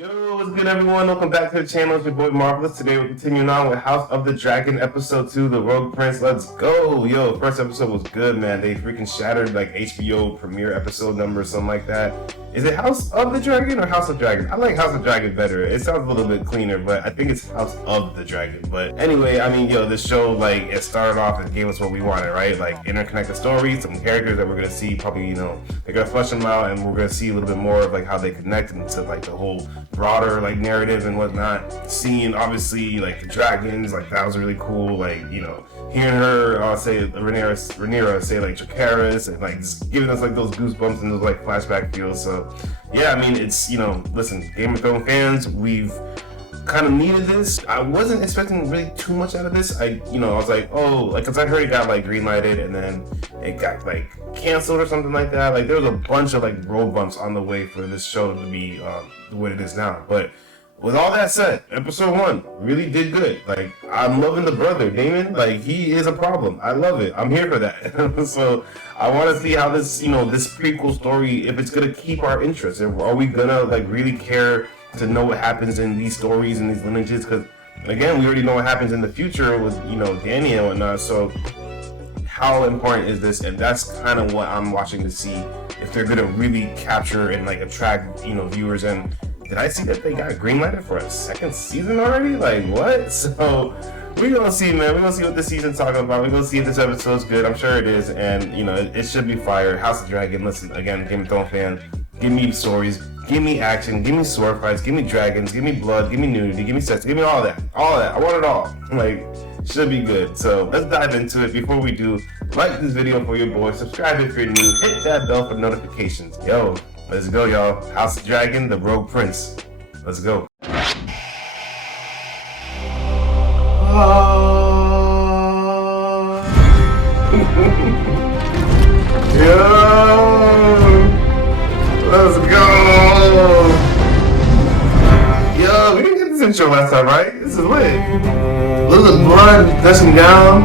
Yo, what's good everyone? Welcome back to the channel. It's your boy Marvelous. Today we're continuing on with House of the Dragon episode 2, The Rogue Prince. Let's go! Yo, first episode was good, man. They freaking shattered like HBO premiere episode number or something like that. Is it House of the Dragon or House of Dragon? I like House of Dragon better. It sounds a little bit cleaner, but I think it's House of the Dragon. But anyway, I mean, yo, this show, like, it started off and gave us what we wanted, right? Like, interconnected stories, some characters that we're gonna see probably, you know, they're gonna flesh them out and we're gonna see a little bit more of like how they connect into like the whole broader like narrative and whatnot. Seeing obviously like the dragons, like that was really cool. Like, you know, hearing her say Rhaenyra say like Dracarys and like just giving us like those goosebumps and those like flashback feels. So yeah, I mean, it's, you know, listen, Game of Thrones fans, we've kind of needed this. I wasn't expecting really too much out of this. I was like, oh, like, cause I heard it got like green lighted and then it got like canceled or something like that. Like there was a bunch of like road bumps on the way for this show to be what it is now. But with all that said, episode 1 really did good. Like, I'm loving the brother, Daemon. Like, he is a problem. I love it. I'm here for that. So I want to see how this, you know, this prequel story, if it's gonna keep our interest. Are we gonna like really care to know what happens in these stories and these lineages? Because again, we already know what happens in the future with, you know, Dany and whatnot. So how important is this? And that's kind of what I'm watching to see if they're gonna really capture and like attract, you know, viewers. And did I see that they got greenlighted for a second season already? Like, what? So we're gonna see, man. We're gonna see what this season's talking about. We're gonna see if this episode's good. I'm sure it is, and you know, it should be fire. House of Dragon. Listen, again, Game of Thrones fan. Give me stories. Give me action. Give me sword fights. Give me dragons. Give me blood. Give me nudity. Give me sex. Give me all that. All that. I want it all. Like, should be good. So let's dive into it. Before we do, like this video for your boy. Subscribe if you're new. Hit that bell for notifications. Yo, let's go, y'all. House of Dragon, the Rogue Prince. Let's go. Let's go! Yo, we didn't get this intro last time, right? This is lit. Little blood gushing down.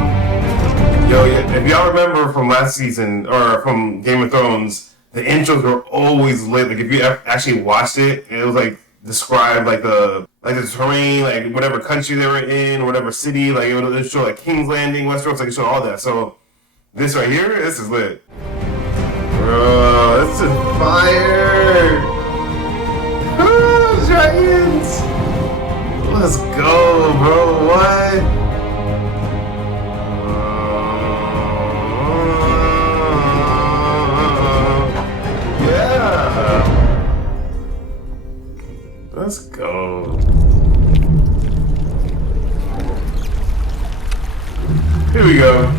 Yo, if y'all remember from last season, or from Game of Thrones, the intros were always lit. Like, if you actually watched it, it was like, describe like the terrain, like whatever country they were in, whatever city, like it would show like King's Landing, Westeros, like it showed all that. So this right here, this is lit. Bro, this is fire! Oh, dragons! Let's go, bro, what? Yeah! Let's go. Here we go.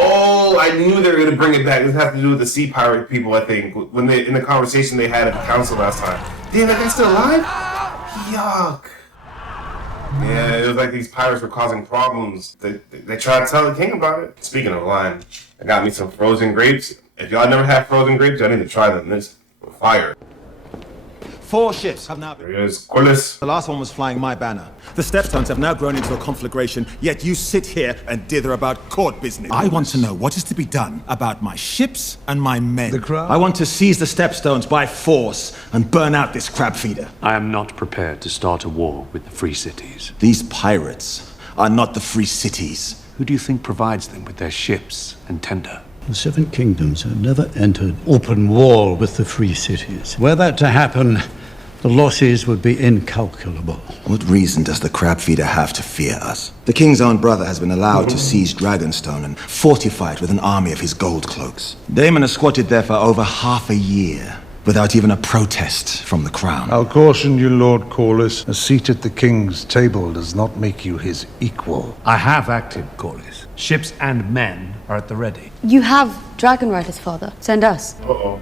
Oh, I knew they were gonna bring it back. This has to do with the sea pirate people, I think. When they in the conversation they had at the council last time. Damn, that guy's still alive? Yuck. Yeah, it was like these pirates were causing problems. They tried to tell the king about it. Speaking of wine, I got me some frozen grapes. If y'all never had frozen grapes, y'all need to try them. It's fire. 4 ships have now There he is. Corliss. The last one was flying my banner. The Stepstones have now grown into a conflagration, yet you sit here and dither about court business. I want to know what is to be done about my ships and my men. The crowd? I want to seize the Stepstones by force and burn out this crab feeder. I am not prepared to start a war with the Free Cities. These pirates are not the Free Cities. Who do you think provides them with their ships and tender? The 7 kingdoms have never entered open war with the Free Cities. Were that to happen, the losses would be incalculable. What reason does the crab feeder have to fear us? The king's own brother has been allowed to seize Dragonstone and fortify it with an army of his gold cloaks. Daemon has squatted there for over half a year, without even a protest from the crown. I'll caution you, Lord Corliss. A seat at the king's table does not make you his equal. I have acted, Corliss. Ships and men are at the ready. You have dragon riders, father. Send us. Uh-oh.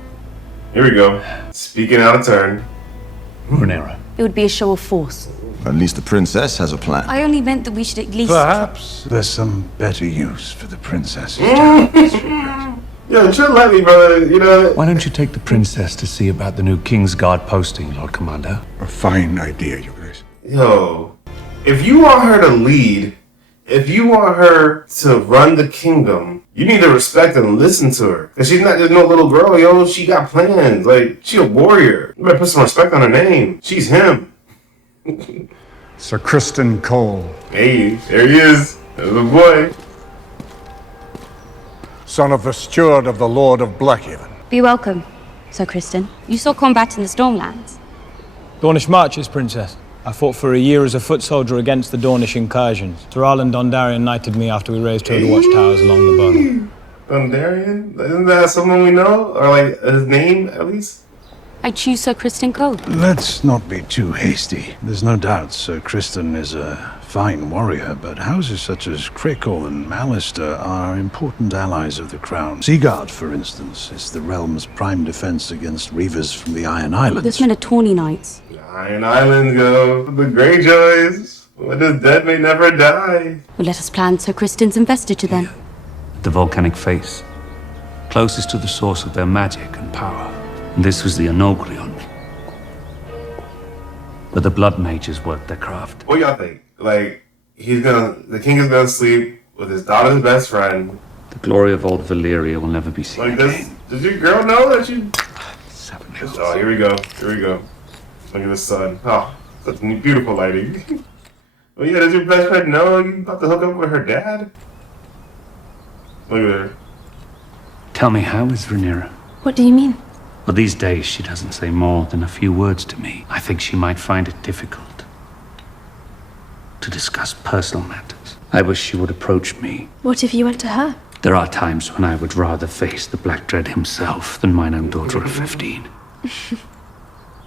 Here we go. Speaking out of turn. Rhaenyra. It would be a show of force. At least the princess has a plan. I only meant that we should at least... Perhaps there's some better use for the princess's Yo, chill lightly, brother, you know. Why don't you take the princess to see about the new King's Guard posting, Lord Commander? A fine idea, Your Grace. Yo, if you want her to lead, if you want her to run the kingdom, you need to respect and listen to her. Cause she's not just no little girl, yo. She got plans. Like, she a warrior. You better put some respect on her name. She's him. Sir Criston Cole, Hey, there he is. There's the boy. son of the steward of the Lord of Blackhaven. Be welcome, Sir Criston. You saw combat in the Stormlands. Dornish marches, Princess. I fought for a year as a foot soldier against the Dornish incursions. Tyrell Dondarrion knighted me after we raised her watchtowers along the Burn. Dondarrion? Isn't that someone we know? Or like his name, at least? I choose Sir Criston Cole. Let's not be too hasty. There's no doubt Sir Criston is a fine warrior, but houses such as Crickle and Mallister are important allies of the crown. Seaguard, for instance, is the realm's prime defense against reavers from the Iron Islands. Those men are tawny knights. Iron Islands go. The Greyjoys. What is dead may never die. Well, let us plan Sir Criston's investiture then. The volcanic face, closest to the source of their magic and power. And this was the Anogrion. But the blood mages worked their craft. What y'all think? Like, the king is gonna sleep with his daughter's best friend. The glory of old Valyria will never be seen Like again. this, does your girl know that you... 7 years. Oh, here we go. Here we go. Look at the sun. Oh, such beautiful lighting. Oh yeah, does your best friend know you about to hook up with her dad? Look at her. Tell me, how is Rhaenyra? What do you mean? Well, these days she doesn't say more than a few words to me. I think she might find it difficult to discuss personal matters. I wish she would approach me. What if you went to her? There are times when I would rather face the Black Dread himself than mine own daughter of 15.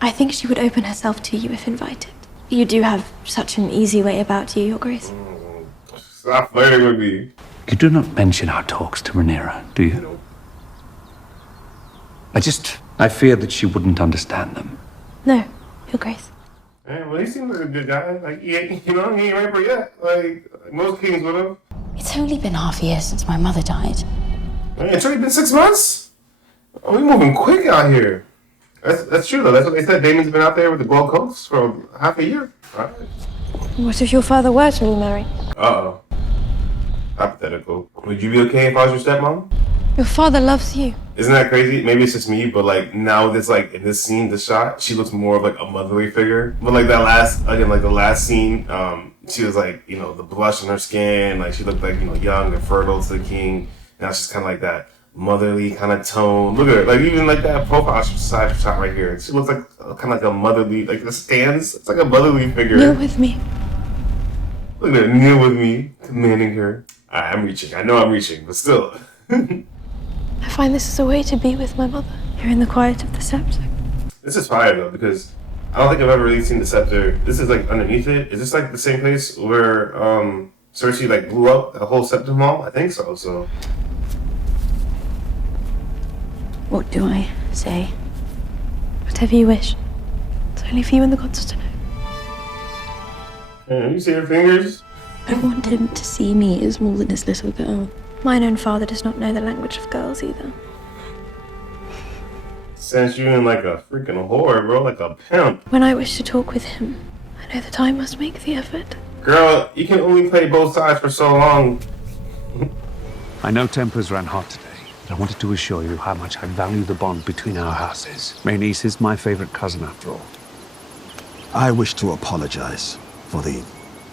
I think she would open herself to you if invited. You do have such an easy way about you, Your Grace. Stop flirting with me. You do not mention our talks to Rhaenyra, do you? I fear that she wouldn't understand them. No, Your Grace. Hey, well, he seems like a good guy. Like, he ain't raped her yet. Like, most kings would have. It's only been half a year since my mother died. Man, it's only been 6 months? Oh, we moving quick out here. That's true, though. That's what they said. Damon's been out there with the Gold Coast for half a year. All right. What if your father were to remarry? Uh-oh. Hypothetical. Would you be okay if I was your stepmom? Your father loves you. Isn't that crazy? Maybe it's just me, but like now that's like in this scene, the shot, she looks more of like a motherly figure. But like the last scene, she was like, the blush on her skin, like she looked like, young and fertile to the king. Now she's kind of like that motherly kind of tone. Look at her, like even like that profile side shot right here. She looks like kind of like a motherly, like the stance. It's like a motherly figure. Kneel with me. Look at her, kneel with me, commanding her. I'm reaching. I know I'm reaching, but still. I find this is a way to be with my mother. Here in the quiet of the scepter. This is fire though, because I don't think I've ever really seen the scepter. This is like underneath it. Is this like the same place where Cersei like blew up the whole septum mall? I think so. So What do I say? Whatever you wish. It's only for you and the gods to know. yeah, you see her fingers? I want him to see me as more than his little girl. Mine own father does not know the language of girls either. Sends you in like a freaking whore, bro, like a pimp. When I wish to talk with him, I know that I must make the effort. Girl, you can only play both sides for so long. I know tempers ran hot today, but I wanted to assure you how much I value the bond between our houses. Rhaenys is my favorite cousin after all. I wish to apologize for the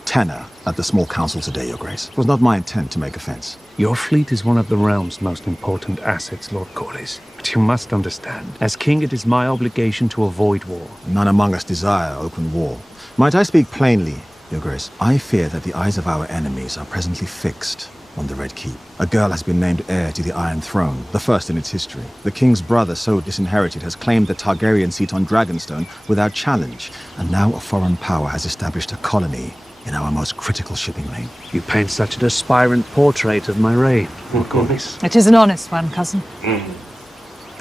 tenor at the small council today, Your Grace. It was not my intent to make offense. Your fleet is one of the realm's most important assets, Lord Corlys. But you must understand, as king, it is my obligation to avoid war. None among us desire open war. Might I speak plainly, Your Grace? I fear that the eyes of our enemies are presently fixed on the Red Keep. A girl has been named heir to the Iron Throne, the first in its history. The king's brother, so disinherited, has claimed the Targaryen seat on Dragonstone without challenge, and now a foreign power has established a colony in our most critical shipping lane. You paint such an aspirant portrait of my reign, Lord Corlys. It is an honest one, cousin.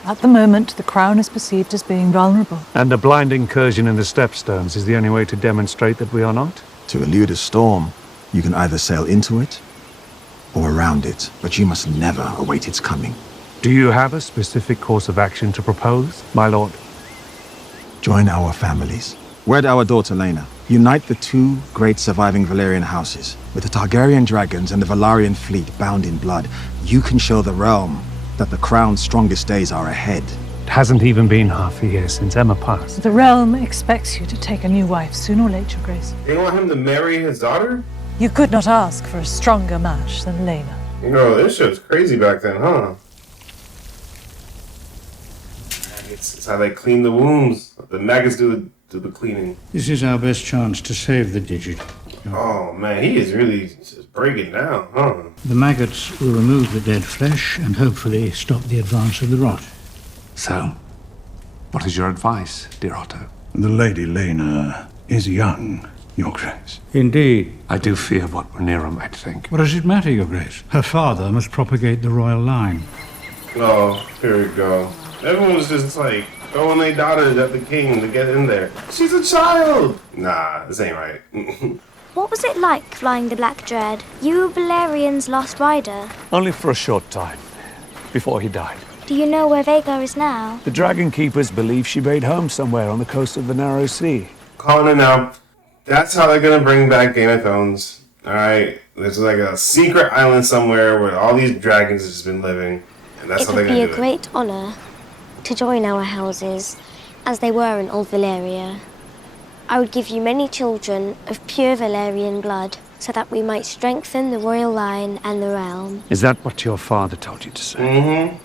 At the moment, the crown is perceived as being vulnerable. And a blind incursion in the Stepstones is the only way to demonstrate that we are not? To elude a storm, you can either sail into it or around it, but you must never await its coming. Do you have a specific course of action to propose, my lord? Join our families. Wed our daughter Lena. Unite the two great surviving Valyrian houses. With the Targaryen dragons and the Velaryon fleet bound in blood, you can show the realm that the crown's strongest days are ahead. It hasn't even been half a year since Emma passed. The realm expects you to take a new wife sooner or later, Your Grace. They want him to marry his daughter? You could not ask for a stronger match than Lena. You know, this shit was crazy back then, huh? It's how they clean the wounds. The maggots do the cleaning. This is our best chance to save the digit. Oh man, he is really just breaking down, huh? The maggots will remove the dead flesh and hopefully stop the advance of the rot. So, what is your advice, dear Otto? The Lady Lena is young, Your Grace. Indeed. I do fear what Rhaenyra might think. What does it matter, Your Grace? Her father must propagate the royal line. Oh, here we go. Everyone's just like throwing their daughters at the king to get in there. She's a child! Nah, this ain't right. What was it like flying the Black Dread? You were Valyrian's last rider. Only for a short time, before he died. Do you know where Vhagar is now? The Dragon Keepers believe she made home somewhere on the coast of the Narrow Sea. Calling it now. That's how they're gonna bring back Game of Thrones. Alright? There's like a secret island somewhere where all these dragons have just been living. And that's It how they're would gonna be do a it. great honour to join our houses, as they were in Old Valyria. I would give you many children of pure Valyrian blood, so that we might strengthen the royal line and the realm. Is that what your father told you to say? Mm-hmm.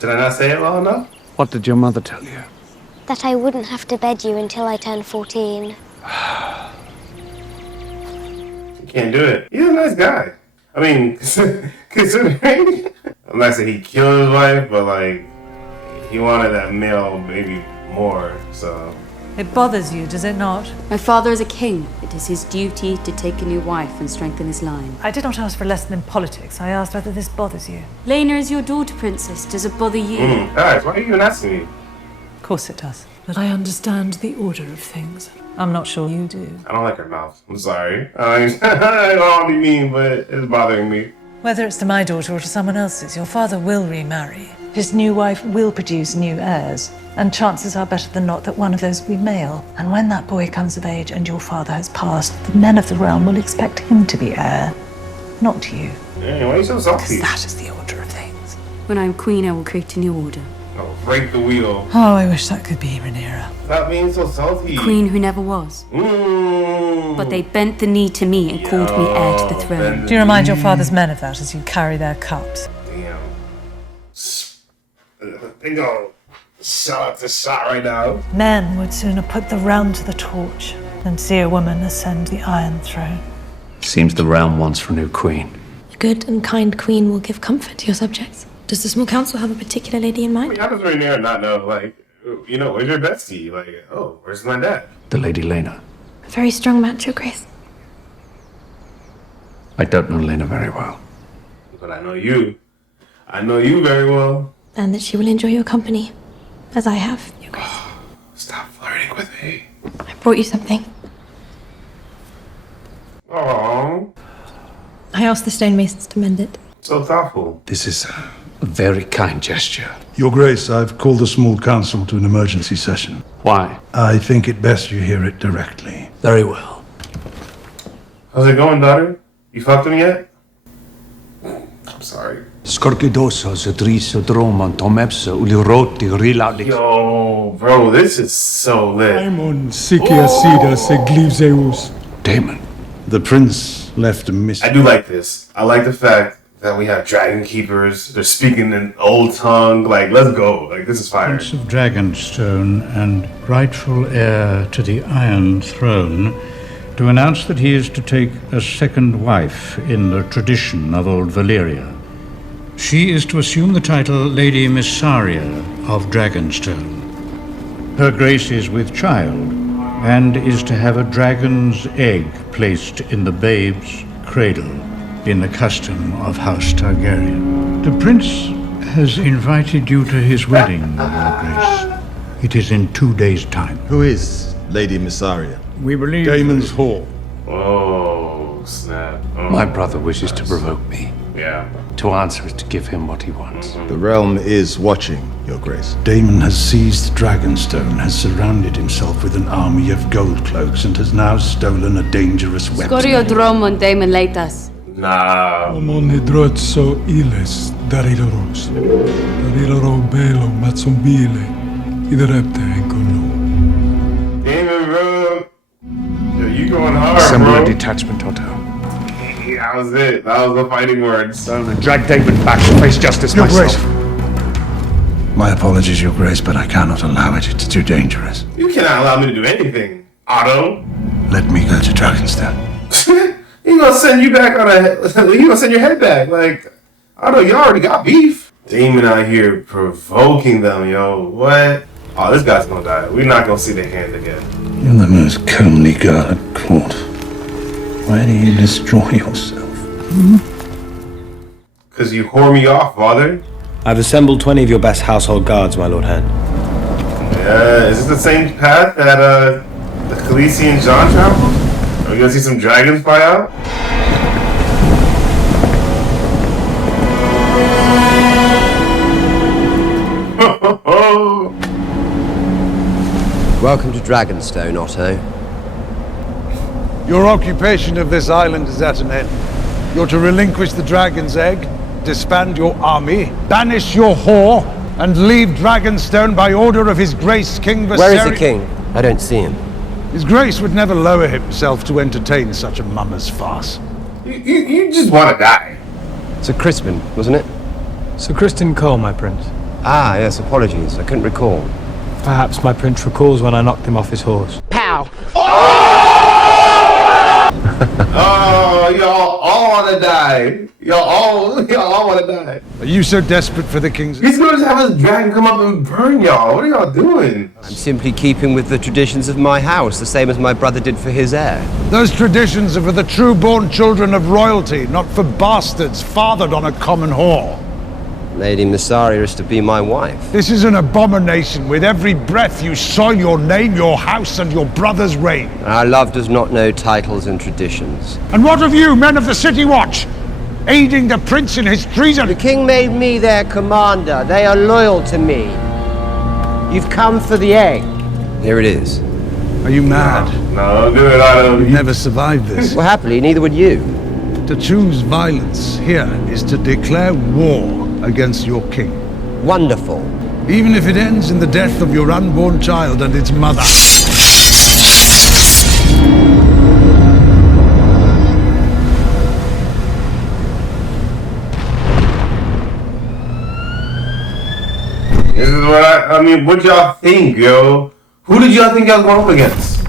Did I not say it well enough? What did your mother tell you? That I wouldn't have to bed you until I turned 14. You can't do it. He's a nice guy. I mean, considering, I'm not saying he killed his wife, but like, he wanted that male baby more, so. It bothers you, does it not? My father is a king. It is his duty to take a new wife and strengthen his line. I did not ask for a lesson in politics. I asked whether this bothers you. Lena is your daughter, princess. Does it bother you? Guys, why are you even asking me? Of course it does. But I understand the order of things. I'm not sure you do. I don't like her mouth. I'm sorry. I don't want to be mean, but it's bothering me. Whether it's to my daughter or to someone else's, your father will remarry. His new wife will produce new heirs, and chances are better than not that one of those will be male. And when that boy comes of age and your father has passed, the men of the realm will expect him to be heir, not you. Hey, why are you so salty? Because that is the order of things. When I am queen, I will create a new order. Oh, break the wheel. Oh, I wish that could be Rhaenyra. Stop being so salty. Queen who never was. But they bent the knee to me and called me heir to the throne. Do you remind your father's men of that as you carry their cups? Damn. They go shot to shot right now. Men would sooner put the realm to the torch than see a woman ascend the Iron Throne. Seems the realm wants for a new queen. A good and kind queen will give comfort to your subjects. Does the small council have a particular lady in mind? How does Rhaenyra not know, like, you know, where's your bestie? Like, oh, where's my dad? The Lady Lena. A very strong match, Your Grace. I don't know Lena very well. But I know you. I know you very well. And that she will enjoy your company, as I have, Your Grace. Stop flirting with me. I brought you something. Aww. I asked the stonemasons to mend it. So thoughtful. This is a very kind gesture. Your Grace, I've called the small council to an emergency session. Why? I think it best you hear it directly. Very well. How's it going, daughter? You fucked him yet? I'm sorry. Yo, bro, this is so lit. Damon. The prince left a I do like this. I like the fact that we have dragon keepers. They're speaking in old tongue. Like, let's go. Like, this is fire. Prince of Dragonstone and rightful heir to the Iron Throne, to announce that he is to take a second wife in the tradition of Old Valyria. She is to assume the title Lady Missaria of Dragonstone. Her grace is with child, and is to have a dragon's egg placed in the babe's cradle, in the custom of House Targaryen. The prince has invited you to his wedding, Your Grace. It is in 2 days' time. Who is Lady Missaria? We believe Damon's Hall. Oh, snap. Oh. My brother wishes to provoke me. Yeah. To answer is to give him what he wants. The realm is watching, Your Grace. Daemon has seized Dragonstone, has surrounded himself with an army of gold cloaks, and has now stolen a dangerous weapon. Scorio dromon Daemon leitas. Nah. Amon hidrotso iles dariloros. Dariloro belo matzombile. Idrepte enkono. Damon, bro. Yo, you going hard, Assemble bro. a detachment, Otto. Yeah, that was it. That was the fighting words. I'm gonna drag Daemon back to face justice Your myself. Grace. My apologies, Your Grace, but I cannot allow it. It's too dangerous. You cannot allow me to do anything, Otto. Let me go to Dragonstone. He gonna send you back on a. He gonna send your head back. Like, Otto, you already got beef. Damon out here provoking them, yo. What? Oh, this guy's gonna die. We're not gonna see the hand again. You're the most comely girl at court. Why do you destroy yourself? Cause you whore me off, father. I've assembled 20 of your best household guards, my lord hand. Yeah, is this the same path that the Khaleesi and Jon traveled? Are we gonna see some dragons fly out? Welcome to Dragonstone, Otto. Your occupation of this island is at an end. You're to relinquish the dragon's egg, disband your army, banish your whore, and leave Dragonstone by order of His Grace King Viserys. Where is the king? I don't see him. His Grace would never lower himself to entertain such a mummer's farce. You just want to die. Sir Crispin, wasn't it? Sir Kristen Cole, my prince. Ah, yes, apologies. I couldn't recall. Perhaps my prince recalls when I knocked him off his horse. Pow! Oh, y'all all want to die. Y'all all want to die. Are you so desperate for the king's... He's going to have his dragon come up and burn y'all. What are y'all doing? I'm simply keeping with the traditions of my house, the same as my brother did for his heir. Those traditions are for the true-born children of royalty, not for bastards fathered on a common whore. Lady Massaria is to be my wife. This is an abomination. With every breath you soil your name, your house, and your brother's reign. Our love does not know titles and traditions. And what of you, men of the City Watch? Aiding the prince in his treason? The king made me their commander. They are loyal to me. You've come for the egg. Here it is. Are you mad? No, don't do it, Otto. You'd never survive this. Well, happily, neither would you. To choose violence here is to declare war against your king. Wonderful. Even if it ends in the death of your unborn child and its mother. This is what I mean, what y'all think, yo? Who did y'all think y'all was going up against?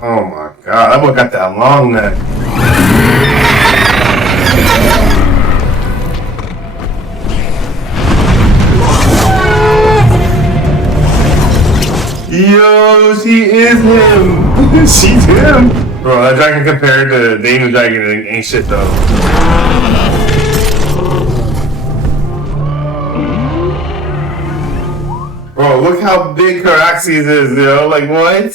Oh my god, that boy got that long neck. Yo, she is him. She's him. Bro, that dragon compared to Damon's dragon ain't shit though. Bro, look how big Caraxes is, yo. Like, what?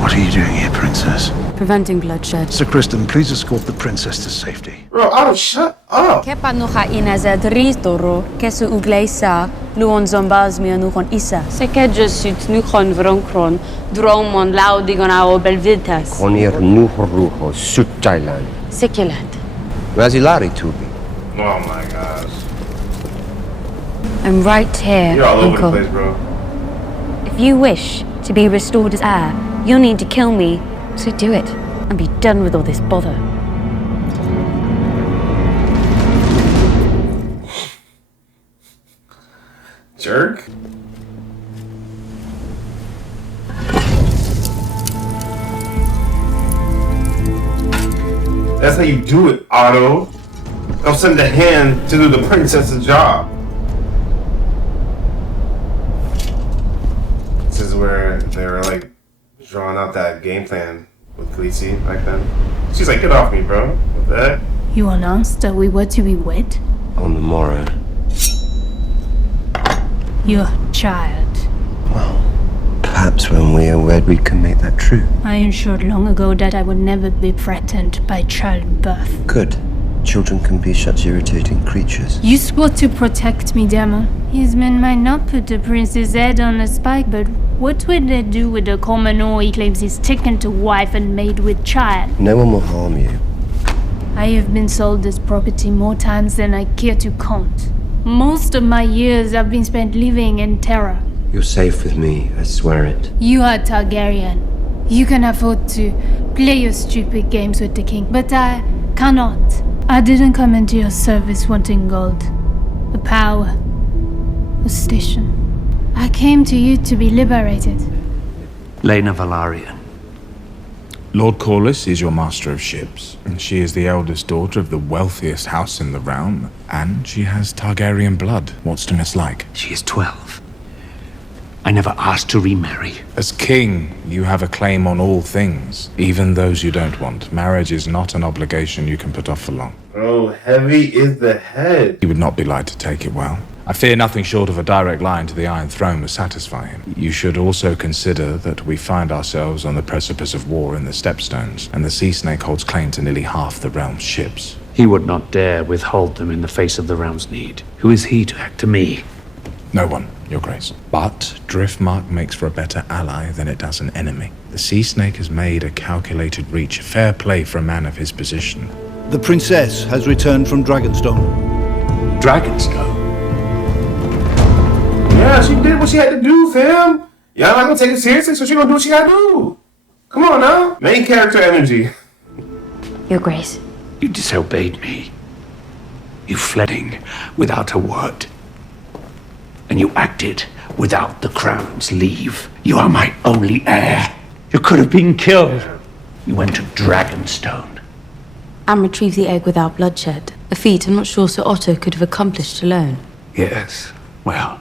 What are you doing here, princess? Preventing bloodshed. Sir Kristen, please escort the princess to safety. Bro, Otto, shut up. Kepa nuha inaza dritoro, kesu ugleisa, luon zombaz mi anuchon isa. Sekedje sut nuchon vronkron, dromon laudigon ao belvitas. Onir nuhruho sutjailan. Sekilat. Razilari tubi. Oh my gosh. I'm right here, You're all over Uncle. the place, bro. If you wish to be restored as heir, you'll need to kill me, so do it, and be done with all this bother. Jerk. That's how you do it, Otto. Don't send the hand to do the princess's job. This is where they were like drawing out that game plan with Khaleesi back then. She's like, get off me, bro. What the heck? You announced that we were to be wed? On the morrow. Your child. Well, Perhaps when we are wed, we can make that true. I ensured long ago that I would never be threatened by childbirth. Good. Children can be such irritating creatures. You swore to protect me, Demon. His men might not put the prince's head on a spike, but what would they do with the commoner he claims he's taken to wife and made with child? No one will harm you. I have been sold this property more times than I care to count. Most of my years have been spent living in terror. You're safe with me, I swear it. You are Targaryen. You can afford to play your stupid games with the king, but I cannot. I didn't come into your service wanting gold, a power, a station. I came to you to be liberated. Lena Valarian. Lord Corlys is your master of ships, and she is the eldest daughter of the wealthiest house in the realm, and she has Targaryen blood. What's to mislike? She is 12. I never asked to remarry. As king, you have a claim on all things, even those you don't want. Marriage is not an obligation you can put off for long. Bro, heavy is the head. He would not be like to take it well. I fear nothing short of a direct line to the Iron Throne will satisfy him. You should also consider that we find ourselves on the precipice of war in the Stepstones, and the Sea Snake holds claim to nearly half the realm's ships. He would not dare withhold them in the face of the realm's need. Who is he to act to me? No one, Your Grace. But Driftmark makes for a better ally than it does an enemy. The Sea Snake has made a calculated reach, fair play for a man of his position. The princess has returned from Dragonstone. Dragonstone? Yeah, she did what she had to do, fam. Y'all not gonna take it seriously, so she gonna do what she gotta do. Come on now. Main character energy. Your Grace. You disobeyed me. You fled without a word. And you acted without the crown's leave. You are my only heir. You could have been killed. You went to Dragonstone. And retrieve the egg without bloodshed. A feat I'm not sure Sir Otto could have accomplished alone. Yes, well,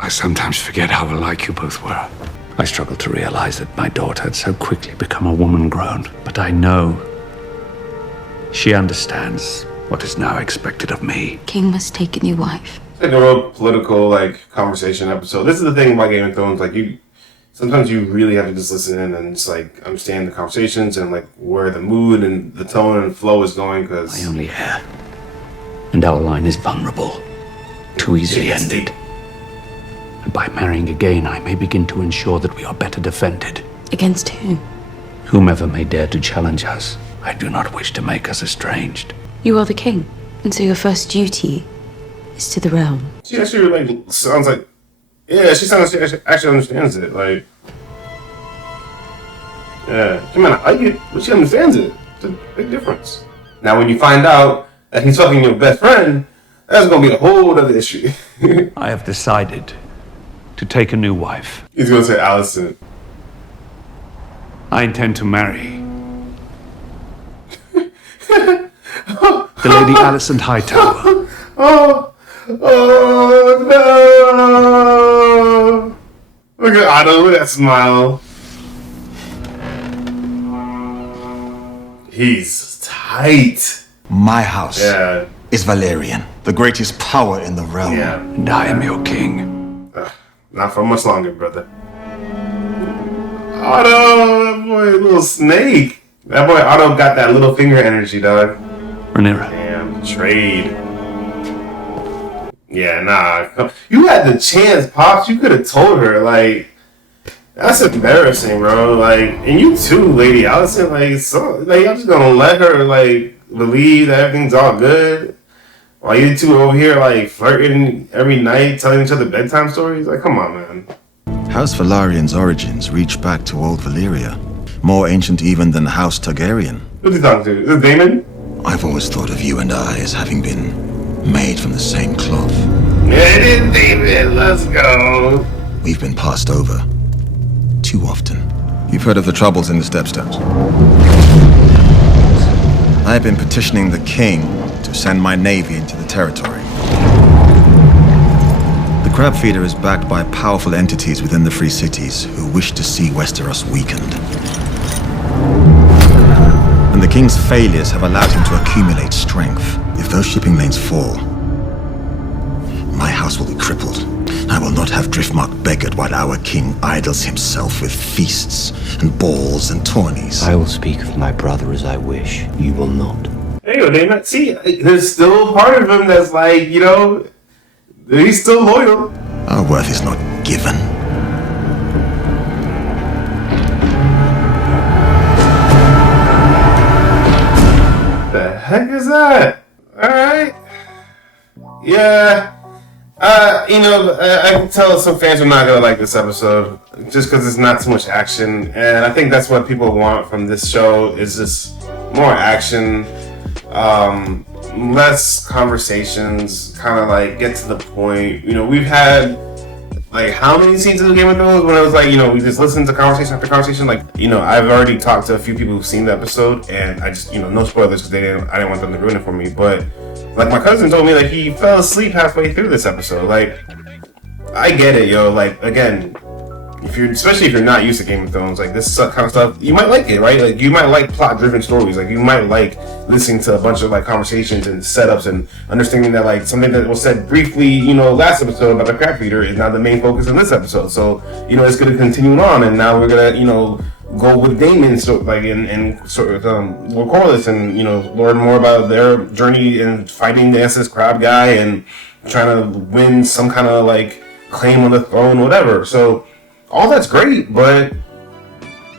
I sometimes forget how alike you both were. I struggle to realize that my daughter had so quickly become a woman grown. But I know she understands what is now expected of me. King must take a new wife. It's like a real political, conversation episode. This is the thing about Game of Thrones. Sometimes you really have to just listen in and just, understand the conversations and, where the mood and the tone and flow is going, because... My only heir. And our line is vulnerable. Too easily ended. And by marrying again, I may begin to ensure that we are better defended. Against whom? Whomever may dare to challenge us. I do not wish to make us estranged. You are the king, and so your first duty is to the realm. She actually, sounds like... Yeah, she sounds like she actually understands it, Yeah, she might not like it, but she understands it. It's a big difference. Now, when you find out that he's fucking your best friend, that's gonna be a whole other issue. I have decided to take a new wife. He's gonna say Alicent. I intend to marry the Lady Alicent Hightower. Oh no! Look at Otto with that smile. He's tight. My house Yeah. is Valerian, the greatest power in the realm. Yeah. And I am your king. Not for much longer, brother. Otto, that boy, little snake. That boy Otto got that little finger energy, dog. Rhaenyra. Damn, trade. Yeah, nah. You had the chance, Pops. You could have told her, that's embarrassing, bro. And you too, Lady Alicent. I'm just gonna let her, believe that everything's all good. While you two are over here, flirting every night, telling each other bedtime stories. Come on, man. House Valarian's origins reach back to old Valyria, more ancient even than House Targaryen. Who's he talking to? Is it Daemon? I've always thought of you and I as having been made from the same cloth. Yeah, it is Daemon. Let's go. We've been passed over too often. You've heard of the troubles in the Stepstones. I've been petitioning the king to send my navy into the territory. The Crab Feeder is backed by powerful entities within the Free Cities who wish to see Westeros weakened. And the king's failures have allowed him to accumulate strength. If those shipping lanes fall, my house will be crippled. I will not have Driftmark beggared while our king idles himself with feasts and balls and tourneys. I will speak of my brother as I wish. You will not. There you go, Damon. See, there's still a part of him that's like, you know, he's still loyal. Our worth is not given. The heck is that? Alright. Yeah. You know, I can tell some fans are not gonna like this episode just because it's not too much action, and I think that's what people want from this show is just more action, less conversations, kind of like get to the point. You know, we've had like how many scenes of Game of Thrones when it was like, you know, we just listened to conversation after conversation. Like, you know, I've already talked to a few people who've seen the episode, and I just, you know, no spoilers because I didn't want them to ruin it for me, but. Like, my cousin told me, like, he fell asleep halfway through this episode. Like, I get it, yo. Like, again, especially if you're not used to Game of Thrones, like, this kind of stuff, you might like it, right? Like, you might like plot-driven stories. Like, you might like listening to a bunch of, like, conversations and setups and understanding that, like, something that was said briefly, you know, last episode about the crab feeder is now the main focus in this episode. So, you know, it's going to continue on, and now we're going to, you know, go with Damon, so like and sort of with Corliss, and you know, learn more about their journey in fighting the SS Crab guy and trying to win some kind of like claim on the throne, whatever. So all that's great, but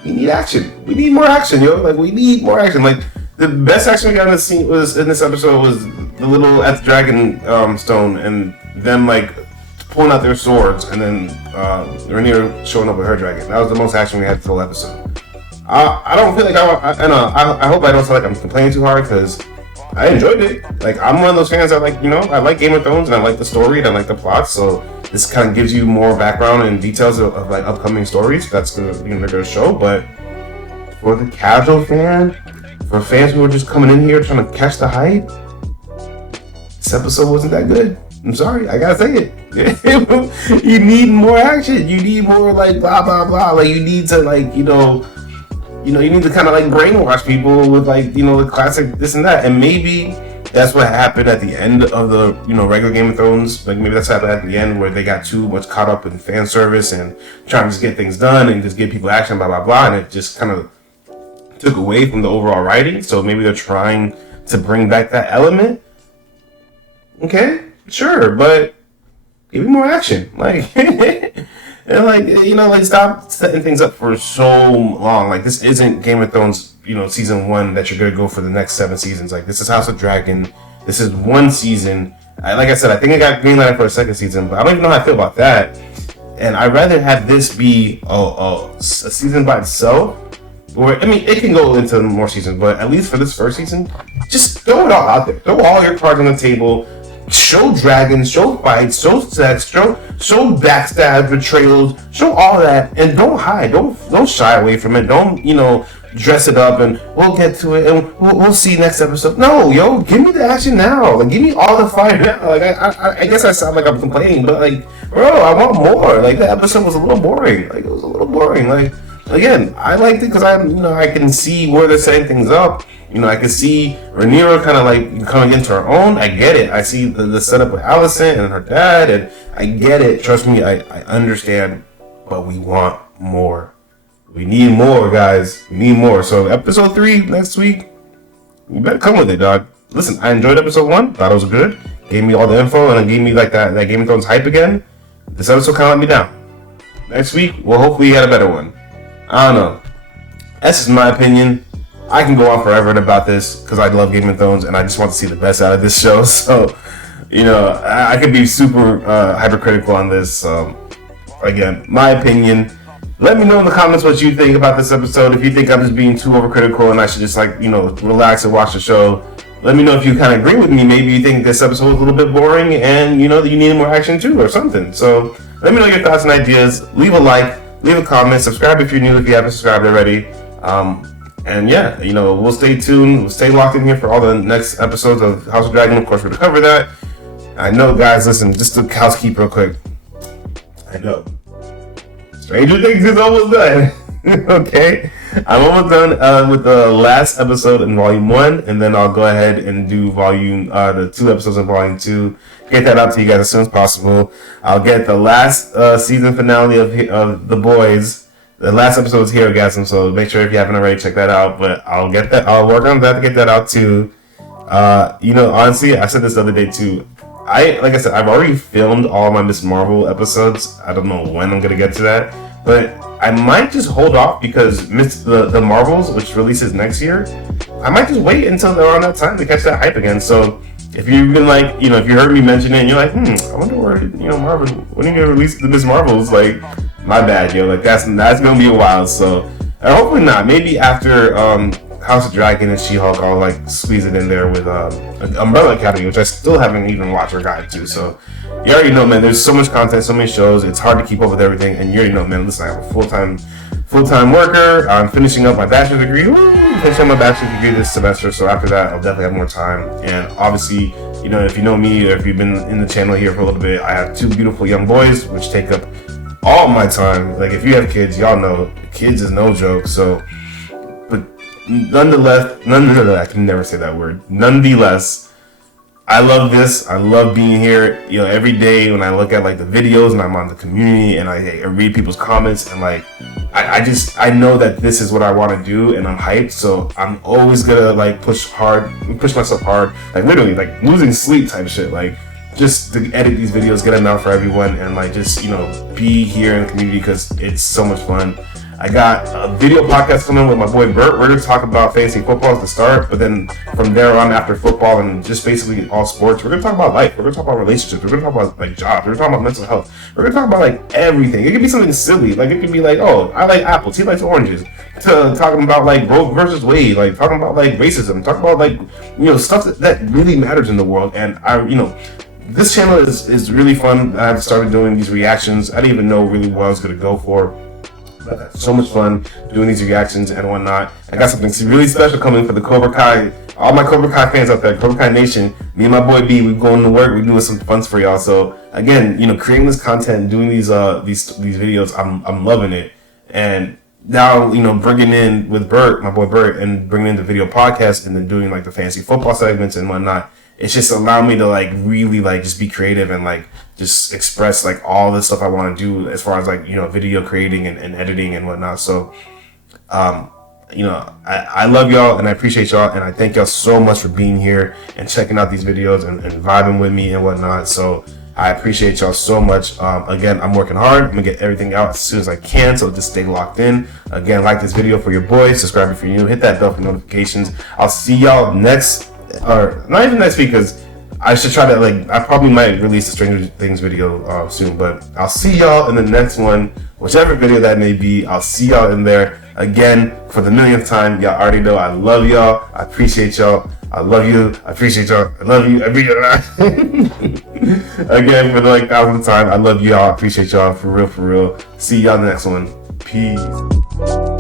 we need action. We need more action, yo. Like we need more action. Like the best action we got in this scene was in this episode was the little at the dragon stone and them like pulling out their swords, and then Rhaenyra showing up with her dragon. That was the most action we had for the whole episode. I don't feel like I hope I don't feel like I'm complaining too hard because I enjoyed it. Like I'm one of those fans that like, you know, I like Game of Thrones and I like the story and I like the plot. So this kind of gives you more background and details of like upcoming stories. That's gonna, you know, they're gonna show. But for the casual fan, for fans who are just coming in here trying to catch the hype, this episode wasn't that good. I'm sorry, I gotta say it. You need more action. You need more like blah blah blah. Like you need to like you need to kind of like brainwash people with like you know the classic this and that. And maybe that's what happened at the end of the regular Game of Thrones. Like maybe that's what happened at the end where they got too much caught up in fan service and trying to just get things done and just give people action blah blah blah, and it just kind of took away from the overall writing. So maybe they're trying to bring back that element. Okay. Sure, but give me more action. Like, and like, you know, like stop setting things up for so long. Like, this isn't Game of Thrones, season 1 that you're gonna go for the next 7 seasons. Like, this is House of Dragon. This is 1 season. Like I said, I think I got greenlighted for a 2nd season, but I don't even know how I feel about that. And I'd rather have this be a season by itself. Or, I mean, it can go into more seasons, but at least for this 1st season, just throw it all out there. Throw all your cards on the table. Show dragons, show fights, show sex, show backstab, betrayals, show all that, and don't hide, don't shy away from it. Don't dress it up and we'll get to it and we'll see next episode. No, yo, give me the action now. Like, give me all the fire now. Like, I guess I sound like I'm complaining, but like, bro, I want more. Like, the episode was a little boring. Like, it was a little boring. Like, again, I liked it because I can see where they're setting things up. I can see Rhaenyra kind of like coming into her own. I get it. I see the setup with Alicent and her dad, and I get it. Trust me, I understand. But we want more. We need more, guys. We need more. So episode 3 next week, you better come with it, dog. Listen, I enjoyed episode 1. Thought it was good. Gave me all the info, and it gave me like that Game of Thrones hype again. This episode kind of let me down. Next week, we'll hopefully get a better one. I don't know. That's just my opinion. I can go on forever about this because I love Game of Thrones and I just want to see the best out of this show. So, I could be super hypercritical on this. Again, my opinion. Let me know in the comments what you think about this episode. If you think I'm just being too overcritical and I should just relax and watch the show. Let me know if you kind of agree with me. Maybe you think this episode was a little bit boring and that you need more action too or something. So let me know your thoughts and ideas. Leave a like, leave a comment, subscribe if you're new if you haven't subscribed already. And yeah, we'll stay tuned. We'll stay locked in here for all the next episodes of House of Dragon. Of course, we're going to cover that. I know, guys, listen, just to housekeep real quick. I know. Stranger Things is almost done. Okay? I'm almost done with the last episode in Volume 1, and then I'll go ahead and do the 2 episodes in Volume 2. Get that out to you guys as soon as possible. I'll get the last season finale of The Boys. The last episode is Herogasm, so make sure if you haven't already, check that out. But I'll get that. I'll work on that to get that out too. Honestly, I said this the other day too. Like I said, I've already filmed all my Miss Marvel episodes. I don't know when I'm gonna get to that, but I might just hold off because the Marvels, which releases next year, I might just wait until around that time to catch that hype again. So if you've been like, if you heard me mention it and you're like, I wonder where, Marvel, when are you gonna release the Miss Marvels? Like, my bad, like that's gonna be a while. So hopefully not. Maybe after House of Dragon and She-Hulk, I'll like squeeze it in there with Umbrella Academy, which I still haven't even watched or guide to. So you already know, man, there's so much content, so many shows, it's hard to keep up with everything. And you already know, man, listen, I'm a full-time worker. I'm finishing up my bachelor's degree. Finishing my bachelor's degree this semester, so after that I'll definitely have more time. And obviously, if you know me or if you've been in the channel here for a little bit, I have 2 beautiful young boys which take up all my time. Like, if you have kids, y'all know kids is no joke. So, but nonetheless, I can never say that word. Nonetheless, I love this. I love being here. Every day when I look at like the videos and I'm on the community and I read people's comments and like, I know that this is what I want to do and I'm hyped. So I'm always gonna like push myself hard, like literally like losing sleep type of shit. Like, just to edit these videos, get them out for everyone, and like just be here in the community because it's so much fun. I got a video podcast coming with my boy Bert. We're going to talk about fantasy football at the start, but then from there on, after football and just basically all sports, we're going to talk about life. We're going to talk about relationships. We're going to talk about like jobs. We're going to talk about mental health. We're going to talk about like everything. It could be something silly. Like it could be like, oh, I like apples. He likes oranges. To talking about like Roe versus Wade. Like talking about like racism. Talking about like, stuff that really matters in the world. And this channel is really fun. I've started doing these reactions. I didn't even know really what I was going to go for. But I had so much fun doing these reactions and whatnot. I got something really special coming for the Cobra Kai. All my Cobra Kai fans out there, Cobra Kai Nation, me and my boy B, we're going to work. We're doing some fun for y'all. So again, creating this content, doing these videos, I'm loving it. And now, bringing in with Bert, my boy Bert, and bringing in the video podcast and then doing like the fantasy football segments and whatnot. It's just allowed me to like really like just be creative and like just express like all the stuff I want to do as far as like video creating and editing and whatnot. So I love y'all and I appreciate y'all and I thank y'all so much for being here and checking out these videos and vibing with me and whatnot. So I appreciate y'all so much. Again, I'm working hard. I'm gonna get everything out as soon as I can, so just stay locked in. Again, like this video for your boys, subscribe if you're new, hit that bell for notifications. I'll see y'all or not even next week, because I should try to I probably might release a Stranger Things video soon, but I'll see y'all in the next one, whichever video that may be. I'll see y'all in there. Again, for the millionth time, y'all already know I love y'all. I appreciate y'all. I love you. I appreciate y'all. I love you. Again, for the 1,000th time, I love y'all. I appreciate y'all. For real, for real. See y'all in the next one. Peace.